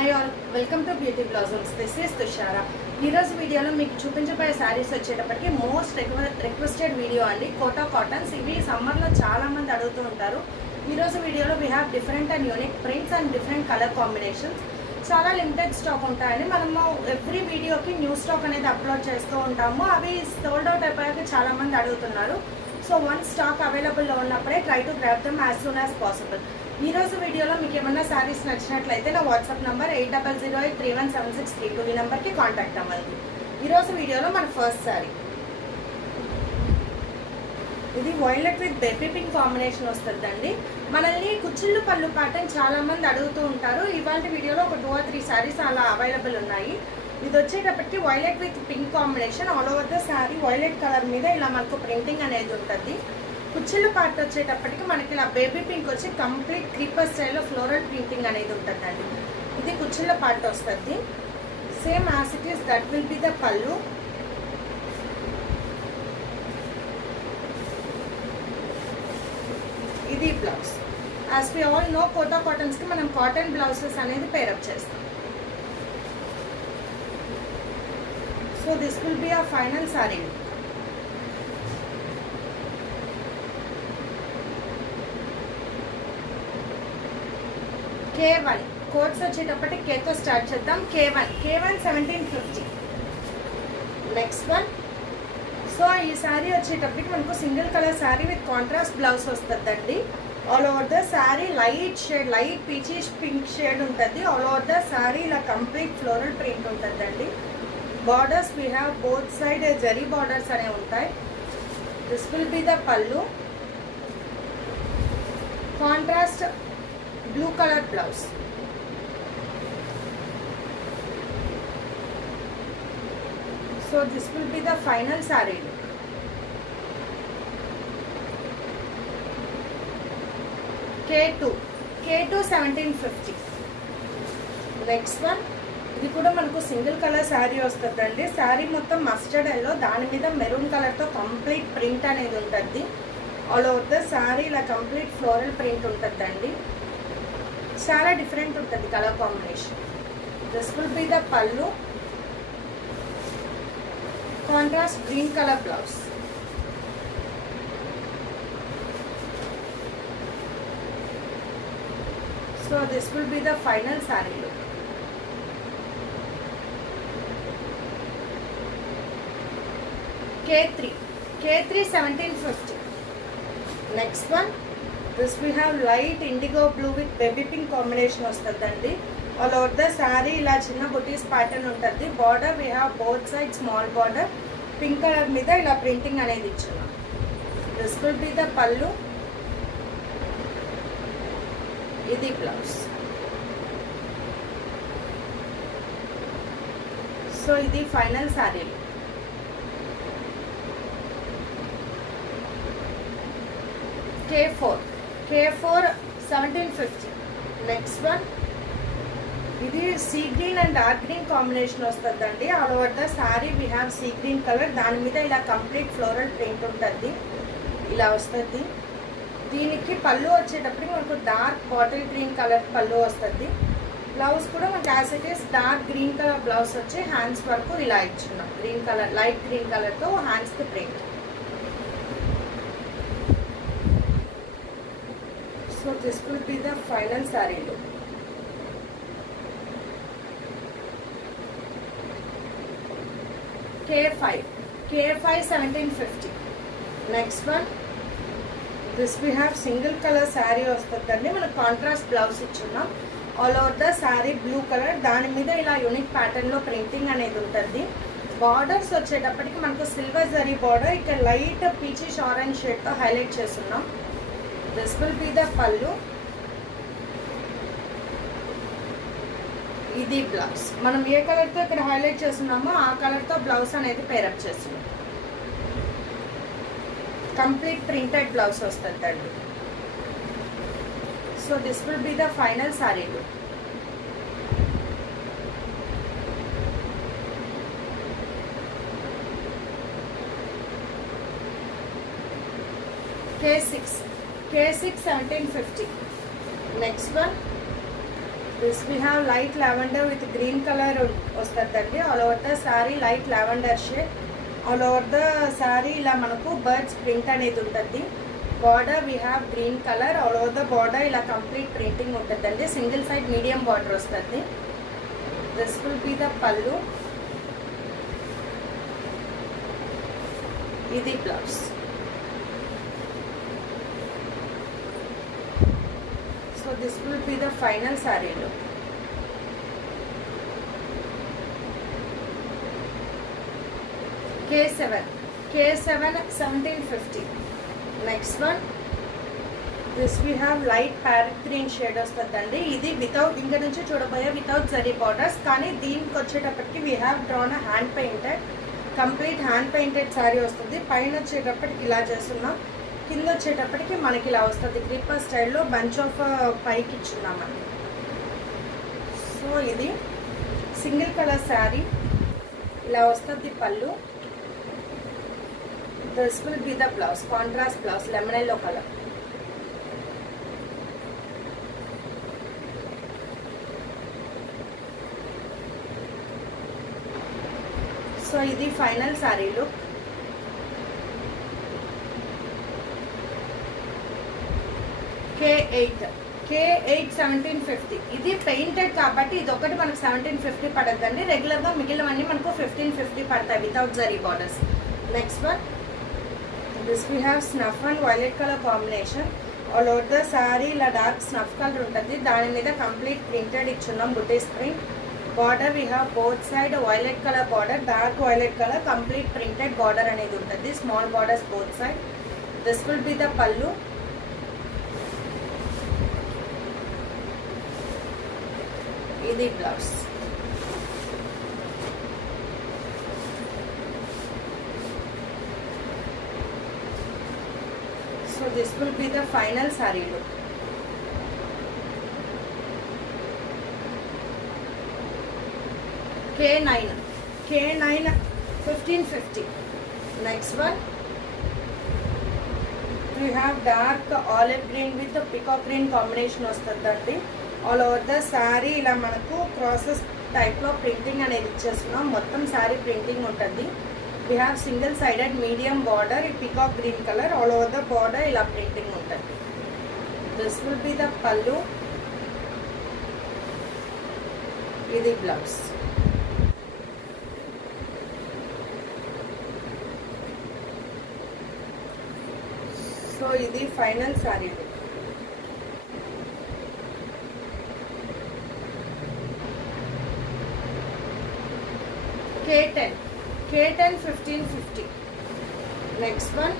Hi all, welcome to beauty blossoms. This is Tushara. ఈరోజు వీడియోలో మీకు చూపించబోయే శారీస్ వచ్చేటప్పటికి మోస్ట్ రిక్వెస్టెడ్ వీడియో అండి. కోటా కాటన్స్. ఇవి సమ్మర్లో చాలామంది అడుగుతూ ఉంటారు. ఈరోజు వీడియోలో we have different and unique prints and different colour combinations. చాలా లిమిటెడ్ స్టాక్ ఉంటాయని మనము ఎవ్రీ వీడియోకి న్యూ స్టాక్ అనేది అప్లోడ్ చేస్తూ ఉంటాము. అవి సోల్డ్ అవుట్ అయిపోయాక చాలామంది అడుగుతున్నారు. సో వన్ స్టాక్ అవైలబుల్లో ఉన్నప్పుడే try to grab them as soon as possible. ఈ రోజు వీడియోలో మీకు ఏమన్నా శారీస్ నచ్చినట్లయితే నా వాట్సాప్ నంబర్ 8008317632 ఈ నెంబర్కి కాంటాక్ట్ అవ్వండి. ఈరోజు వీడియోలో మన ఫస్ట్ శారీ ఇది violet with baby pink combination వస్తుందండి. మనల్ని కుచ్చిళ్ళు పళ్ళు ప్యాటర్న్ చాలా మంది అడుగుతూ ఉంటారు. ఇవాళ వీడియోలో ఒక 2 or 3 శారీస్ అలా అవైలబుల్ ఉన్నాయి. ఇది వచ్చేటప్పటికి violet with pink combination. All over the sari violet colour మీద ఇలా మనకు ప్రింటింగ్ అనేది ఉంటుంది. కుచ్చిళ్ళ పార్ట్ వచ్చేటప్పటికి మనకి ఇలా బేబీ పింక్ వచ్చి కంప్లీట్ క్రీపర్ స్టైల్లో ఫ్లోరల్ ప్రింటింగ్ అనేది ఉంటుందండి. ఇది కుచ్చిళ్ళ పార్ట్ వస్తుంది. Same as it is that will be the pallu. ఇది blouse. As we all know, Kota కాటన్స్కి మనం కాటన్ బ్లౌజెస్ అనేది పేరప్ చేస్తాం. So this will be a final sari. K1 codes వచ్చేటప్పటికి కేతో స్టార్ట్ చేద్దాం. K1 1750. Next one. సో ఈ శారీ వచ్చేటప్పటికి మనకు single colour sari with contrast blouse వస్తుందండి. All over the sari light shade, light peachish pink shade ఉంటుంది. ఆల్ ఓవర్ ద శారీ ఇలా కంప్లీట్ ఫ్లోరల్ ప్రింట్ ఉంటుందండి. Borders we have both side zari borders అనేవి ఉంటాయి. This will be the pallu. Contrast blue color blouse. So this will be the final saree look. K2 1750. Next one. ఇది కూడా మనకు single colour sari వస్తుందండి. శారీ మొత్తం mustard yellow, దాని మీద మెరూన్ కలర్తో కంప్లీట్ ప్రింట్ అనేది ఉంటుంది. ఆల్ ఓవర్ ద శారీ ఇలా కంప్లీట్ ఫ్లోరల్ ప్రింట్ ఉంటుందండి. చాలా డిఫరెంట్ ఉంటుంది colour combination. This will be the pallu. Contrast green colour blouse. So this will be the final sari look. K3 1750. Next one. This we have light indigo blue with baby pink combination వస్తుందండి. All over the sari ఇలా చిన్న butis pattern ఉంటుంది. Border we have both side small border pink colour మీద ఇలా printing అనేది ఇచ్చున్నాం. This will be the pallu. ఇది blouse. So ఇది final sari. K4 1750. Next one. ఇది sea green and dark green combination వస్తుందండి. All over the sari we have sea green colour, దాని మీద ఇలా కంప్లీట్ ఫ్లోరల్ ప్రింట్ ఉంటుంది. ఇలా వస్తుంది. దీనికి పళ్ళు వచ్చేటప్పటికి మనకు డార్క్ బాటిల్ గ్రీన్ కలర్ పళ్ళు వస్తుంది. బ్లౌజ్ కూడా మనకి as it is dark green colour blouse వచ్చి హ్యాండ్స్ వరకు ఇలా ఇచ్చున్నాం. గ్రీన్ కలర్, లైట్ గ్రీన్ కలర్తో హ్యాండ్స్కి print. So this will be the final saree look. K5 1750. Next one. This we have single color saree వస్తుందండి. మనకు contrast blouse ఇచ్చున్నాం. All over the sari blue colour, దాని మీద ఇలా యూనిక్ ప్యాటర్న్లో ప్రింటింగ్ అనేది ఉంటుంది. బార్డర్స్ వచ్చేటప్పటికి మనకు సిల్వర్ జరీ బార్డర్, ఇక్కడ లైట్ పీచిష్ ఆరెంజ్ షేడ్తో హైలైట్ చేస్తున్నాం. This will be the pallu. ఇది బ్లౌజ్. మనం ఏ కలర్తో ఇక్కడ హైలైట్ చేస్తున్నామో ఆ కలర్తో బ్లౌజ్ అనేది పేరప్ చేస్తున్నాం. కంప్లీట్ ప్రింటెడ్ బ్లౌజ్ వస్తుందండి. So this will be the final sari look. K6 1750. Next one. This we have light lavender with green colour వస్తుందండి. All over the sari light lavender shade. All over the sari ఇలా మనకు birds print అనేది ఉంటుంది. Border we have green colour. All over the border ఇలా complete printing ఉంటుందండి. Single side medium border వస్తుంది. This will be the pallu. ఇది blouse. So this will be the final sari look. K7 1750. Next one, this we have light parrot green shade వస్తుందండి. ఇది without ఇంకా నుంచి చూడబోయే without zari borders. కానీ దీనికి వచ్చేటప్పటికి we have drawn hand painted, complete hand painted sari వస్తుంది. పైన వచ్చేటప్పటికి ఇలా చేస్తున్నాం, కింద వచ్చేటప్పటికి మనకి ఇలా వస్తుంది. క్రీపర్ స్టైల్లో బంచ్ ఆఫ్ పైకి ఇచ్చున్నామండి. సో ఇది సింగిల్ కలర్ శారీ, ఇలా వస్తుంది పళ్ళు. This will be the blouse, contrast blouse, lemon yellow color. So ఇది ఫైనల్ సారీ లుక్. K8 1750. ఇది పెయింటెడ్ కాబట్టి ఇది ఒకటి మనకు 1750 పడద్దండి. రెగ్యులర్గా మిగిలినవన్నీ మనకు 1550 పడతాయి without zari borders. Next one, this we have snuff and violet colour combination. All over the sari ఇలా డార్క్ స్నఫ్ కలర్ ఉంటుంది. దాని మీద complete printed ఇచ్చున్నాం, buttis print. Border we have both side violet colour border, dark violet colour complete printed border అనేది ఉంటుంది. Small borders both side. This will be the pallu. ఇది blouse. So this will be the final saree look. K9 1550. Next one, we have dark olive green with the peacock green combination వస్తుందండి. All over the sari ఇలా మనకు crosses టైప్లో printing అనేది ఇచ్చేస్తున్నాం. మొత్తం sari printing ఉంటుంది. We have single sided medium border, peacock green colour. All over the border ఇలా printing ఉంటుంది. This will be the pallu. ఇది బ్లౌజ్. సో ఇది final sari. K10 1550. Next one,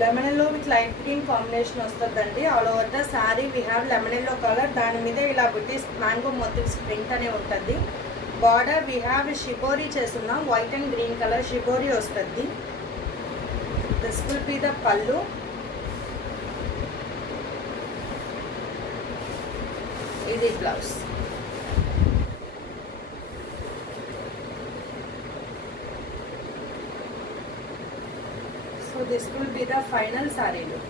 lemon yellow with light green combination వస్తుందండి. All over the sari we have lemon yellow colour. దాని మీద ఇలా బుటీస్ mango motifs print అనే ఉంటుంది. బార్డర్ వీ హ్యావ్ షిబోరీ చేస్తున్నాం, white and green colour shibori వస్తుంది. This will be the pallu. ఇది blouse. So this will be the final saree look.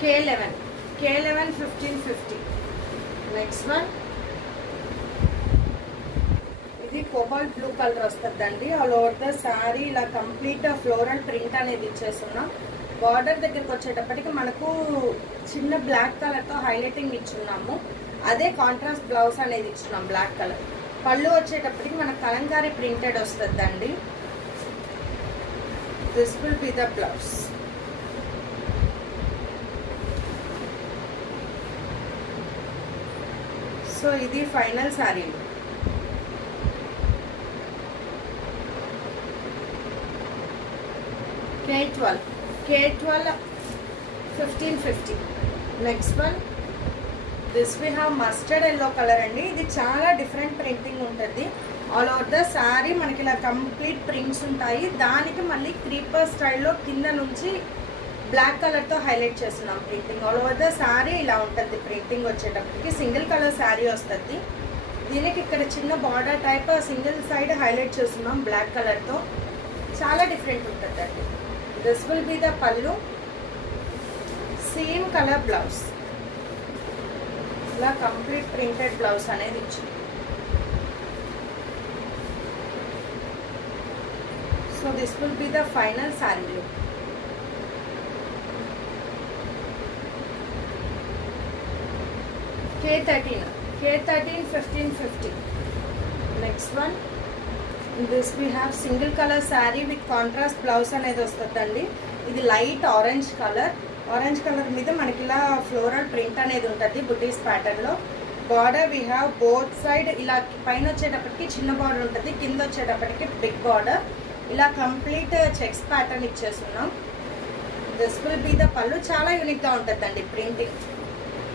K11 1550. Next one, ఇది cobalt blue colour వస్తుందండి. All over the sari ఇలా complete floral print అనేది ఇచ్చేస్తున్నాం. Border దగ్గరికి వచ్చేటప్పటికి మనకు చిన్న బ్లాక్ కలర్తో హైలైటింగ్ ఇచ్చున్నాము. అదే కాంట్రాస్ట్ బ్లౌజ్ అనేది ఇచ్చున్నాం బ్లాక్ కలర్. పళ్ళు వచ్చేటప్పటికి మనకు కలంకారీ ప్రింటెడ్ వస్తుందండి. This will be the blouse. So ఇది final sari. K12 1550. Next one, this we have mustard yellow colour అండి. ఇది చాలా డిఫరెంట్ ప్రింటింగ్ ఉంటుంది. ఆల్ ఓవర్ ద శారీ మనకి ఇలా కంప్లీట్ ప్రింట్స్ ఉంటాయి. దానికి మళ్ళీ క్రీపర్ స్టైల్లో కింద నుంచి బ్లాక్ కలర్తో హైలైట్ చేస్తున్నాం printing. All over the sari ఇలా ఉంటుంది ప్రింటింగ్ వచ్చేటప్పటికి. సింగిల్ కలర్ శారీ వస్తుంది. దీనికి ఇక్కడ చిన్న border type single side highlight చేస్తున్నాం బ్లాక్ కలర్తో. చాలా డిఫరెంట్ ఉంటుంది అండి. దిస్ విల్ బి ద పళ్ళు. కలర్ బ్లౌజ్, ఇలా కంప్లీట్ ప్రింటెడ్ బ్లౌజ్ అనేది ఇచ్చింది. So this will be the final sari look. K13 1550. Next one, this we have single color saree with contrast blouse అనేది వస్తుందండి. ఇది లైట్ ఆరెంజ్ కలర్ మీద మనకి ఇలా ఫ్లోరల్ ప్రింట్ అనేది ఉంటుంది బుటీస్ ప్యాటర్న్ లో. Border we have both side ఇలా పైన వచ్చేటప్పటికి చిన్న బార్డర్ ఉంటుంది, కింద వచ్చేటప్పటికి బిగ్ బార్డర్. ఇలా కంప్లీట్ చెక్స్ ప్యాటర్న్ ఇచ్చేస్తున్నాం. This will be the pallu. చాలా యూనిక్ గా ఉంటుందండి ప్రింటింగ్.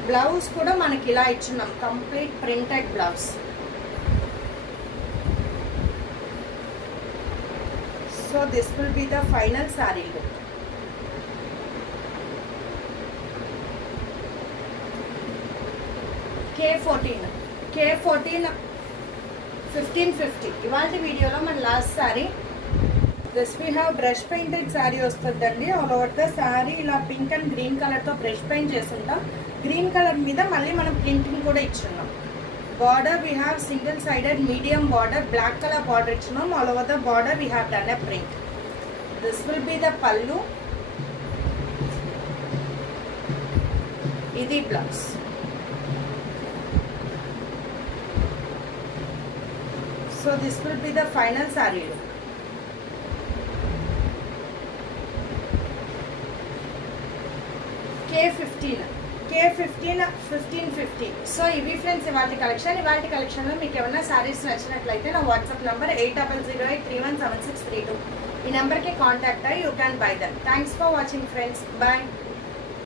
బ్లౌజ్ కూడా మనకి ఇలా ఇచ్చున్నాం, complete printed blouse. So this will be the final sari look. K14 1550. ఇవాళ వీడియోలో మన last sari. This we have brush painted sari వస్తుందండి. ఆల్ ఓవర్ ద శారీ ఇలా పింక్ అండ్ గ్రీన్ కలర్తో బ్రష్ పెయింట్ చేస్తుంటాం. గ్రీన్ కలర్ మీద మళ్ళీ మనం ప్రింటింగ్ కూడా ఇచ్చున్నాం. Border we have single sided medium border, black colour border ఇచ్చున్నాం. All over the border we have done a print. This will be the పల్లు. ఇది blouse. So this will be the final saree look. K15 1550. So ఇవి friends ఇవాళ కలెక్షన్లో మీకు ఏమైనా సారీస్ నచ్చినట్లయితే నా వాట్సాప్ నెంబర్ 8008317632. ఈ నెంబర్కి కాంటాక్ట్ అయ్యి you can buy them. Thanks for watching friends. Bye.